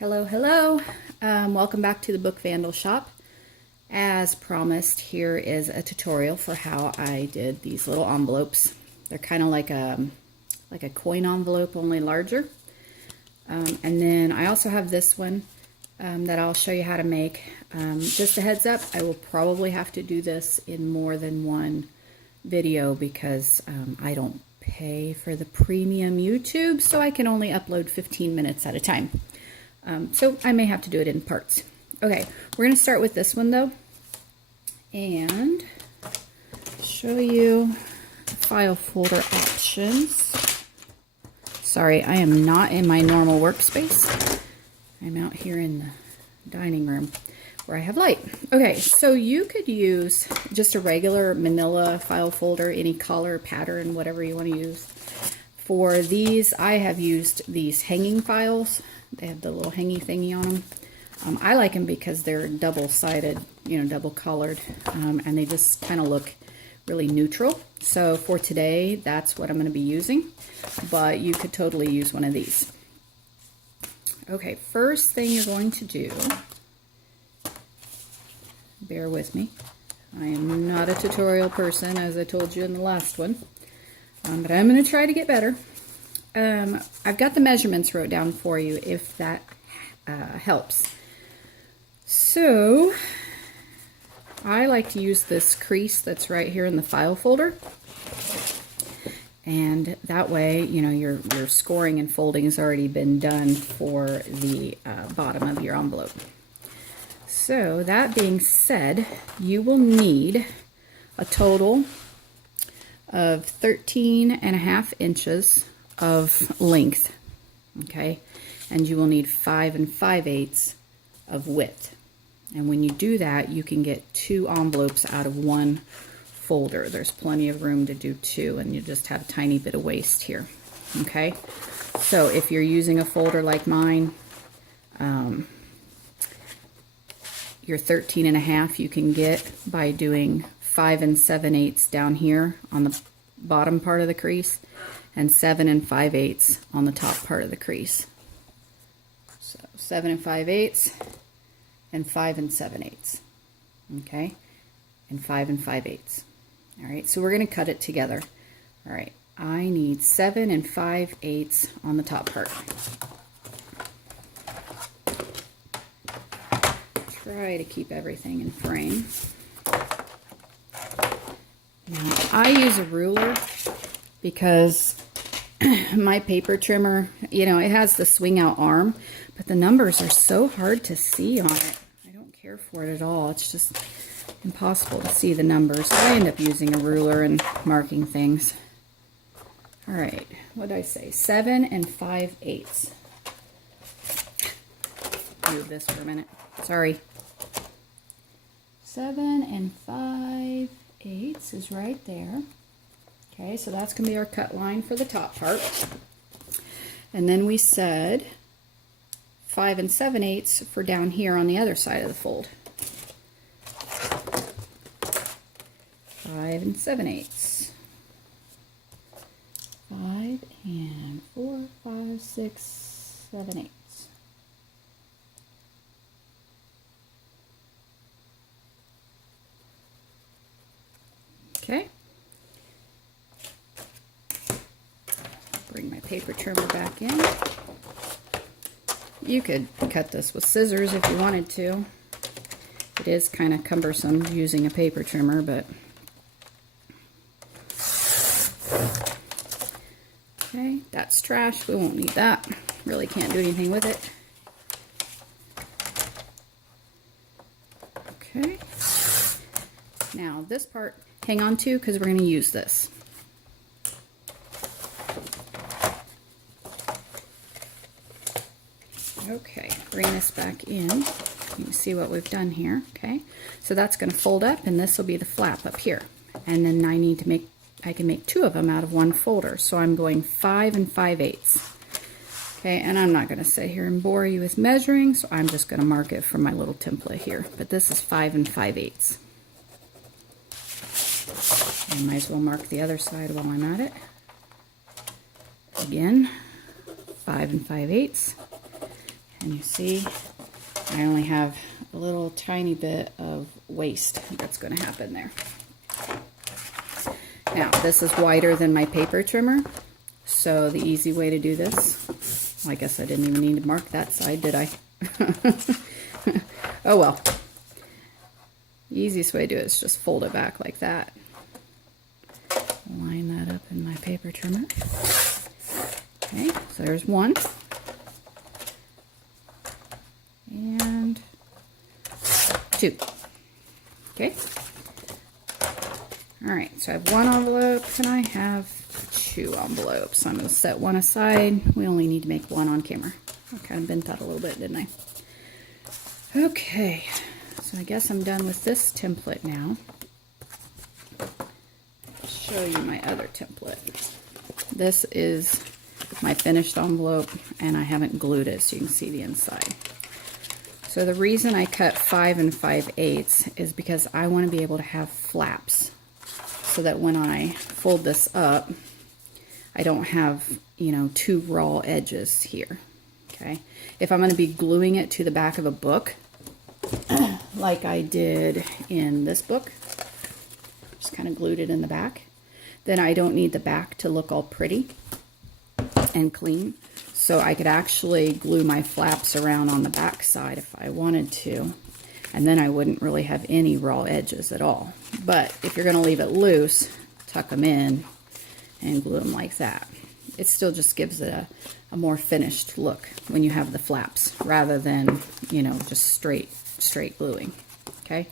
Hello, hello. Welcome back to the Book Vandal Shop. As promised, here is a tutorial for how I did these little envelopes. They're kind of like a coin envelope, only larger. And then I also have this one that I'll show you how to make. Just a heads up, I will probably have to do this in more than one video because I don't pay for the premium YouTube, so I can only upload 15 minutes at a time. So I may have to do it in parts. Okay, we're going to start with this one though, and show you the file folder options. Sorry, I am not in my normal workspace. I'm out here in the dining room where I have light. Okay, so you could use just a regular manila file folder, any color, pattern, whatever you want to use. For these, I have used these hanging files. They have the little hangy thingy on them. I like them because they're double-sided, double colored, and they just kind of look really neutral. So for today, that's what I'm going to be using, but you could totally use one of these. Okay, first thing you're going to do, bear with me. I am not a tutorial person, as I told you in the last one, but I'm going to try to get better. I've got the measurements wrote down for you if that helps. So I like to use this crease that's right here in the file folder, and that way your scoring and folding has already been done for the bottom of your envelope. So that being said, you will need a total of 13.5 inches of length, okay, and you will need 5 5/8 of width. And when you do that, you can get 2 envelopes out of one folder. There's plenty of room to do 2, and you just have a tiny bit of waste here. Okay, so if you're using a folder like mine, your 13.5 you can get by doing 5 7/8 down here on the bottom part of the crease, and 7 5/8 on the top part of the crease. So 7 5/8 and 5 7/8. Okay, and 5 5/8. All right, so we're going to cut it together. All right, I need 7 5/8 on the top part. Try to keep everything in frame. Now, I use a ruler because my paper trimmer, it has the swing out arm, but the numbers are so hard to see on it. I don't care for it at all. It's just impossible to see the numbers. So I end up using a ruler and marking things. All right, what did I say? 7 5/8. Move this for a minute. Sorry. 7 5/8 is right there. Okay, so that's going to be our cut line for the top part. And then we said 5 7/8 for down here on the other side of the fold. 5 7/8. 5 4 5 6 7 8. Okay. Bring my paper trimmer back in. You could cut this with scissors if you wanted to. It is kind of cumbersome using a paper trimmer, but okay, that's trash. We won't need that. Really can't do anything with it. Okay. Now this part, hang on to because we're going to use this. Okay, bring this back in. You can see what we've done here. Okay, so that's going to fold up, and this will be the flap up here. And then I can make 2 of them out of one folder. So I'm going 5 5/8. Okay, and I'm not going to sit here and bore you with measuring, so I'm just going to mark it from my little template here. But this is 5 5/8. I might as well mark the other side while I'm at it. Again, 5 5/8. And you see, I only have a little tiny bit of waste that's going to happen there. Now, this is wider than my paper trimmer, so the easy way to do this, well, I guess I didn't even need to mark that side, did I? Oh well. The easiest way to do it is just fold it back like that. Line that up in my paper trimmer. Okay, so there's one. And two. Okay. Alright, so I have one envelope and I have two envelopes. I'm going to set one aside. We only need to make one on camera. I kind of bent that a little bit, didn't I? Okay, so I guess I'm done with this template now. I'll show you my other template. This is my finished envelope and I haven't glued it so you can see the inside. So the reason I cut 5 5/8 is because I want to be able to have flaps so that when I fold this up, I don't have, you know, two raw edges here. Okay, if I'm going to be gluing it to the back of a book, like I did in this book, just kind of glued it in the back, then I don't need the back to look all pretty and clean. So I could actually glue my flaps around on the back side if I wanted to, and then I wouldn't really have any raw edges at all. But if you're going to leave it loose, tuck them in and glue them like that. It still just gives it a more finished look when you have the flaps rather than, you know, just straight gluing. Okay,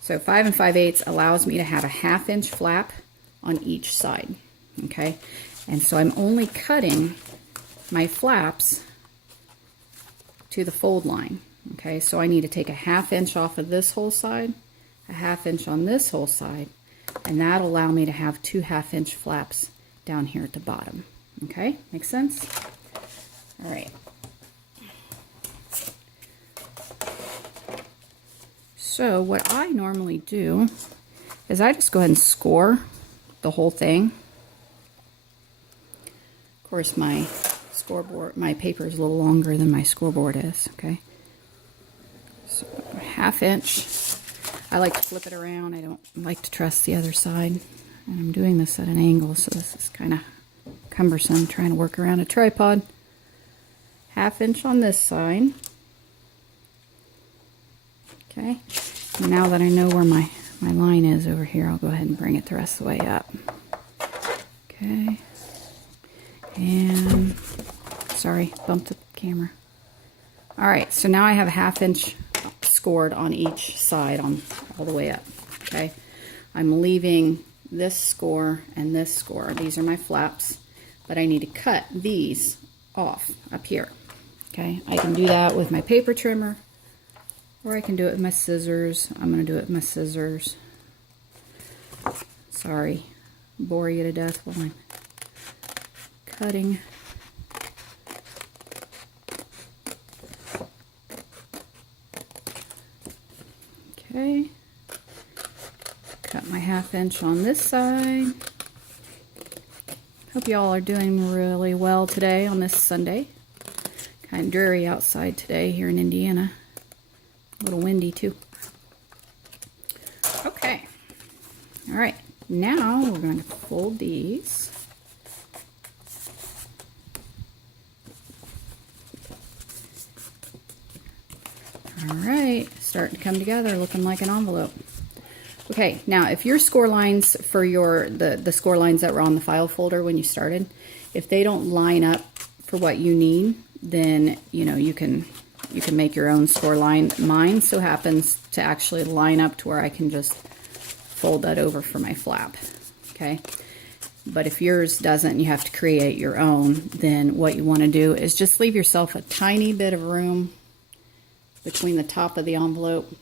so 5 5/8 allows me to have a 1/2 inch flap on each side. Okay, and so I'm only cutting my flaps to the fold line. Okay, so I need to take a 1/2 inch off of this whole side, a 1/2 inch on this whole side, and that'll allow me to have 2 1/2 inch flaps down here at the bottom. Okay, makes sense? All right. So what I normally do is I just go ahead and score the whole thing. Of course, my scoreboard, my paper is a little longer than my scoreboard is. Okay, so 1/2 inch. I like to flip it around. I don't like to trust the other side, and I'm doing this at an angle, so this is kind of cumbersome trying to work around a tripod. 1/2 inch on this side. Okay, and now that I know where my line is over here, I'll go ahead and bring it the rest of the way up. Okay, and sorry, bumped the camera. All right, so now I have a 1/2 inch scored on each side, on all the way up. Okay, I'm leaving this score and this score. These are my flaps, but I need to cut these off up here. Okay, I can do that with my paper trimmer, or I can do it with my scissors. I'm going to do it with my scissors. Sorry, bore you to death while I'm cutting. Okay, cut my 1/2 inch on this side. Hope y'all are doing really well today on this Sunday. Kind of dreary outside today here in Indiana. A little windy too. Okay, all right, now we're going to fold these. All right, starting to come together, looking like an envelope. Okay, now if your score lines for the score lines that were on the file folder when you started, if they don't line up for what you need, then you know you can make your own score line. Mine so happens to actually line up to where I can just fold that over for my flap. Okay, but if yours doesn't and you have to create your own, then what you want to do is just leave yourself a tiny bit of room between the top of the envelope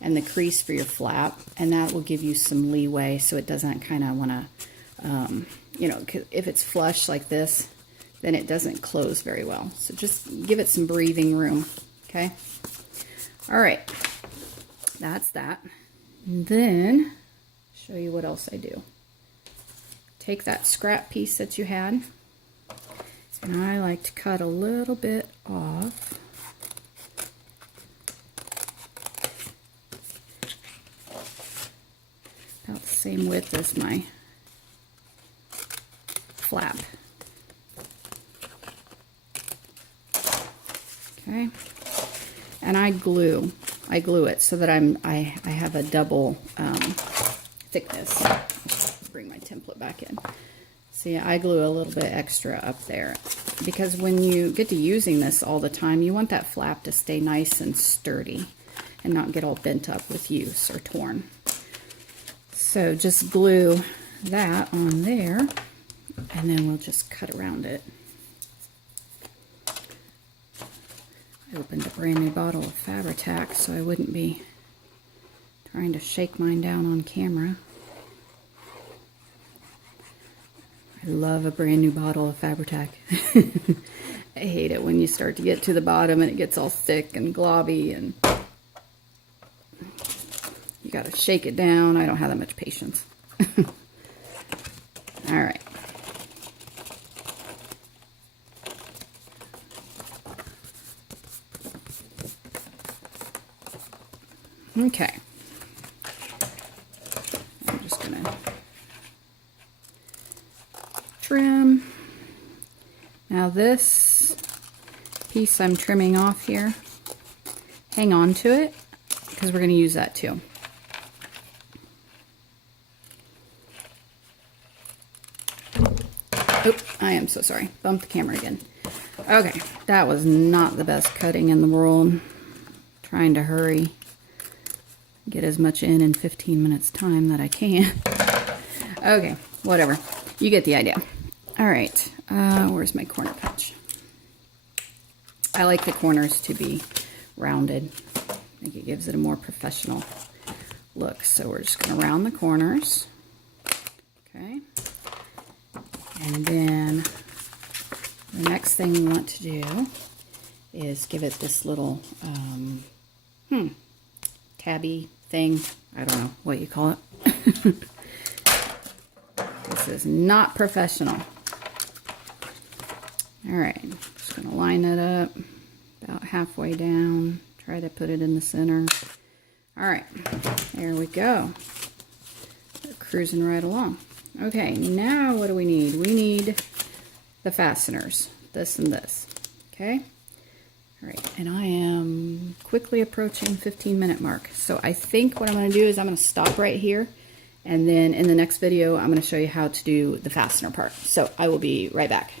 and the crease for your flap, and that will give you some leeway so it doesn't kind of want to, you know, if it's flush like this, then it doesn't close very well. So just give it some breathing room, okay? All right, that's that. And then, show you what else I do. Take that scrap piece that you had, and I like to cut a little bit off same width as my flap. Okay, and I glue it so that I have a double thickness. Bring my template back in. See, I glue a little bit extra up there because when you get to using this all the time, you want that flap to stay nice and sturdy and not get all bent up with use or torn. So just glue that on there, and then we'll just cut around it. I opened a brand new bottle of Fabri-Tac so I wouldn't be trying to shake mine down on camera. I love a brand new bottle of Fabri-Tac. I hate it when you start to get to the bottom and it gets all thick and globby and you gotta shake it down. I don't have that much patience. All right. Okay. I'm just gonna trim. Now this piece I'm trimming off here, hang on to it because we're going to use that too. Oop, I am so sorry. Bumped the camera again. Okay, that was not the best cutting in the world. Trying to hurry. Get as much in 15 minutes time that I can. Okay, whatever. You get the idea. All right, where's my corner punch? I like the corners to be rounded. I think it gives it a more professional look. So we're just gonna round the corners. Okay. And then the next thing we want to do is give it this little tabby thing. I don't know what you call it. This is not professional. All right, just gonna line it up about halfway down. Try to put it in the center. All right, there we go. We're cruising right along. Okay, now what do we need? We need the fasteners, this and this, okay? All right, and I am quickly approaching 15-minute mark. So I think what I'm gonna do is I'm gonna stop right here, and then in the next video, I'm gonna show you how to do the fastener part. So I will be right back.